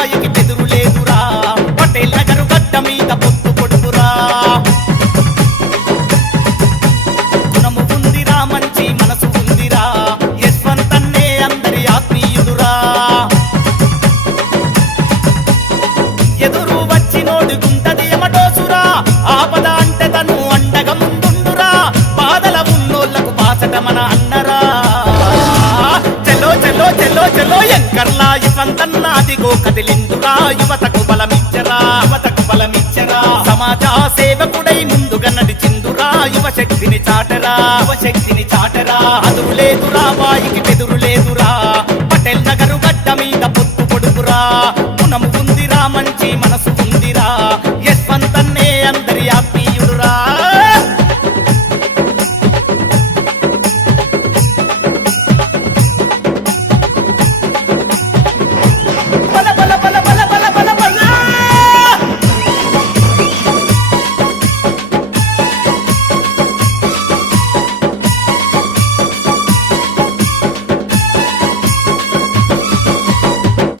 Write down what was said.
బాయికి బెదురు లేదురా పటేల్ నగరు గడ్డ మీద పొత్తు పొడుగురా గుణము ఉందిరా మంచి మనసు ఉందిరా యశ్వంతన్నే అందరి ఆత్మీయుడురా ఎదురు వచ్చినోడు గుంటది ఎమటోసురా ఆపద అంటే తను అండగా ముందుండురా బాధల ఉన్నోళ్లకు బాసట మన అన్నరా చెలో చెలో చెలో చెలో ఎంకర్లా యశ్వంతన్నాదిగో కదిలిందురా యువతకు బలమిచ్చరా సమాజ సేవకుడై ముందుగా నడిచిందురా యువశక్తిని చాటరా అదురు లేదురా బాయికి బెదురు లేదు